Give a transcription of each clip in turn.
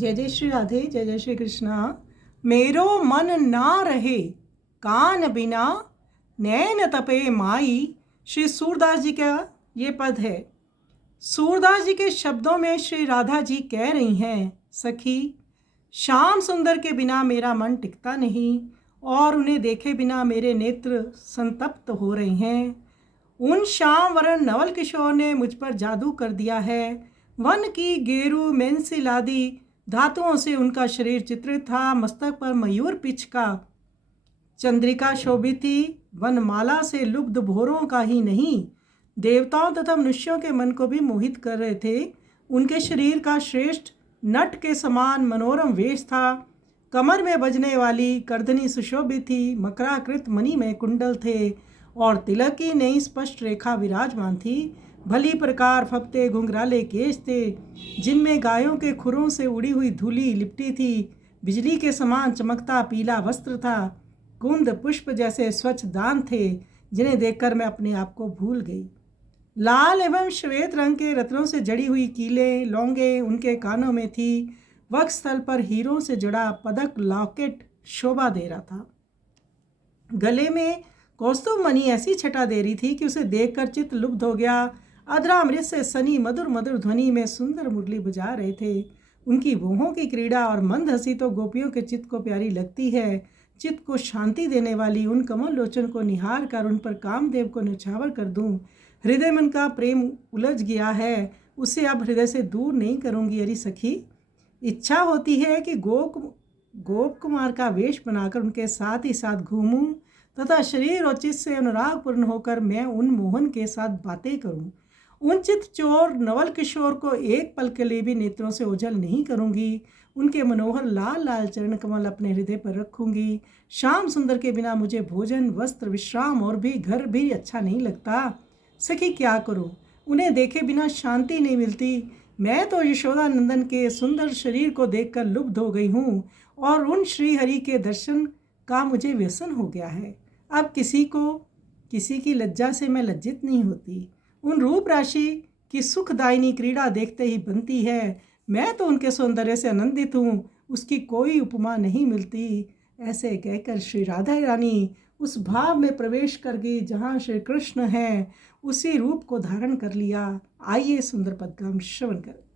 जय जय श्री राधे, जय जय श्री कृष्णा। मेरो मन ना रहे कान बिना, नैन तपे माई। श्री सूरदास जी का ये पद है। सूरदास जी के शब्दों में श्री राधा जी कह रही हैं, सखी श्याम सुंदर के बिना मेरा मन टिकता नहीं और उन्हें देखे बिना मेरे नेत्र संतप्त हो रहे हैं। उन श्याम वरण नवल किशोर ने मुझ पर जादू कर दिया है। वन की गेरू मेंसी लादी धातुओं से उनका शरीर चित्रित था। मस्तक पर मयूर पिच का चंद्रिका शोभित थी। वनमाला से लुब्ध भोरों का ही नहीं, देवताओं तथा मनुष्यों के मन को भी मोहित कर रहे थे। उनके शरीर का श्रेष्ठ नट के समान मनोरम वेश था। कमर में बजने वाली करधनी सुशोभित थी। मकराकृत मणि में कुंडल थे और तिलक की नई स्पष्ट रेखा विराजमान थी। भली प्रकार फपते घुंघराले केश थे, जिनमें गायों के खुरों से उड़ी हुई धूली लिपटी थी। बिजली के समान चमकता पीला वस्त्र था। कुंद पुष्प जैसे स्वच्छ दान थे, जिन्हें देखकर मैं अपने आप को भूल गई। लाल एवं श्वेत रंग के रत्नों से जड़ी हुई कीलें लौंगे उनके कानों में थी। वक्षस्थल पर हीरों से जड़ा पदक लॉकेट शोभा दे रहा था। गले में कौस्तुभ मणि ऐसी छटा दे रही थी कि उसे देखकर चित्त लुब्ध हो गया। अधरामृत से सनी मधुर मधुर ध्वनि में सुंदर मुरली बजा रहे थे। उनकी भौहों की क्रीड़ा और मंद हंसी तो गोपियों के चित्त को प्यारी लगती है। चित्त को शांति देने वाली उन कमल लोचन को निहार कर उन पर कामदेव को न्यौछावर कर दूं। हृदय मन का प्रेम उलझ गया है, उसे अब हृदय से दूर नहीं करूंगी। अरे सखी, इच्छा होती है कि गोप कुमार का वेश बनाकर उनके साथ ही साथ घूमूं तथा शरीर और चित्त से अनुरागपूर्ण होकर मैं उन मोहन के साथ बातें करूं। उन चित्त चोर नवल किशोर को एक पल के लिए भी नेत्रों से ओझल नहीं करूंगी। उनके मनोहर लाल लाल चरण कमल अपने हृदय पर रखूंगी। श्याम सुंदर के बिना मुझे भोजन वस्त्र विश्राम और भी घर भी अच्छा नहीं लगता। सखी क्या करूं, उन्हें देखे बिना शांति नहीं मिलती। मैं तो यशोदा नंदन के सुंदर शरीर को देखकर लुब्ध हो गई हूँ और उन श्री हरि के दर्शन का मुझे व्यसन हो गया है। अब किसी की लज्जा से मैं लज्जित नहीं होती। उन रूप राशि की सुखदायिनी क्रीड़ा देखते ही बनती है। मैं तो उनके सौंदर्य से आनंदित हूँ, उसकी कोई उपमा नहीं मिलती। ऐसे कहकर श्री राधा रानी उस भाव में प्रवेश कर गई जहाँ श्री कृष्ण हैं, उसी रूप को धारण कर लिया। आइए सुंदर पद का हम श्रवण करें।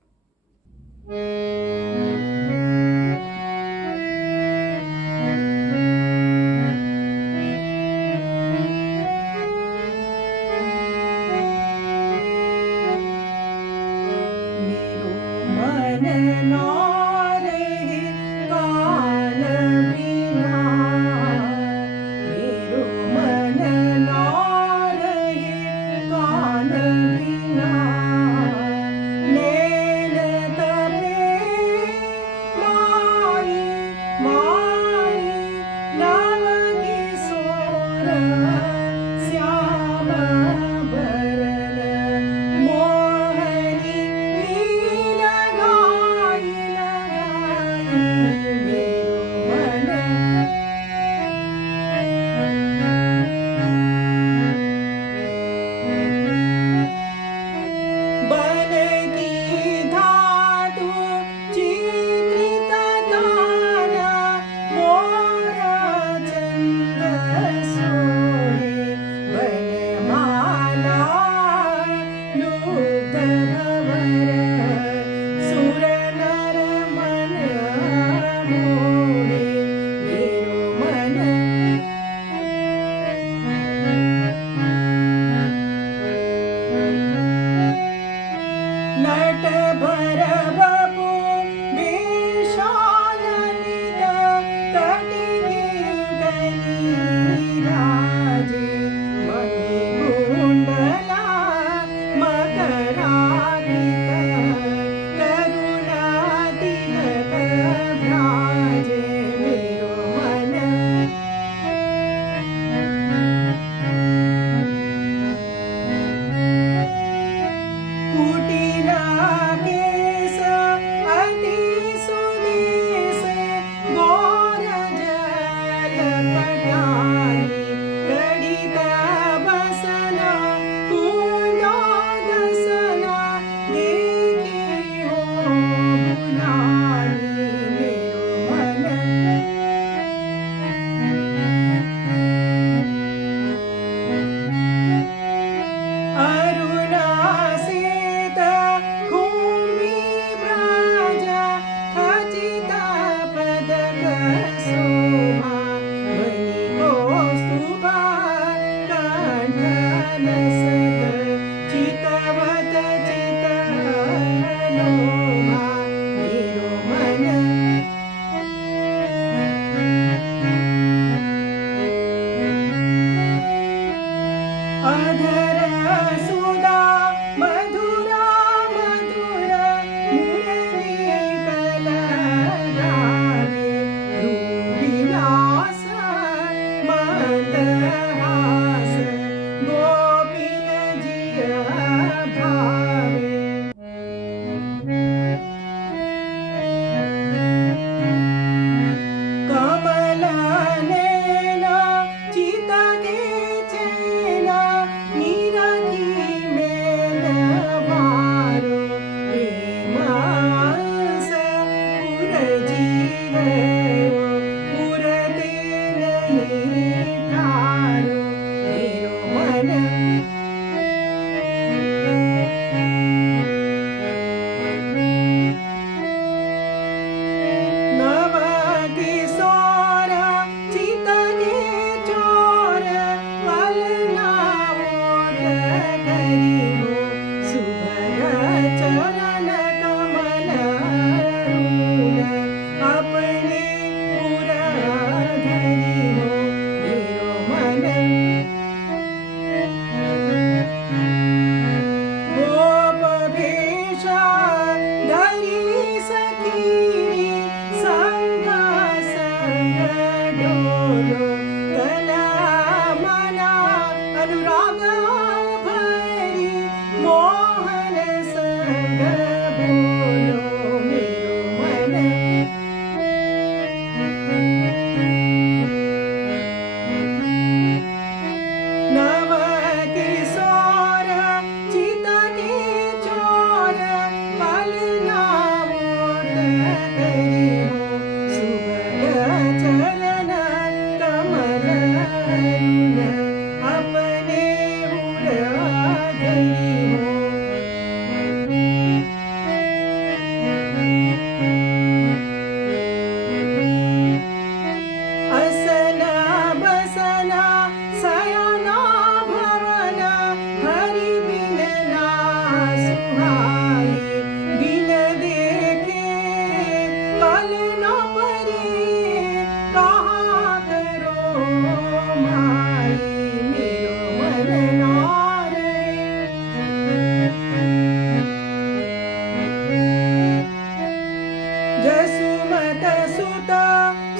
जसुमत सुत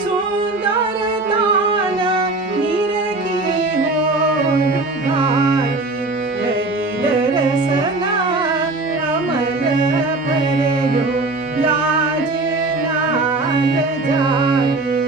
सुंदर तान निरखी हो रुभानी हरि दर्शना अमल परयो लाज नाल जानी।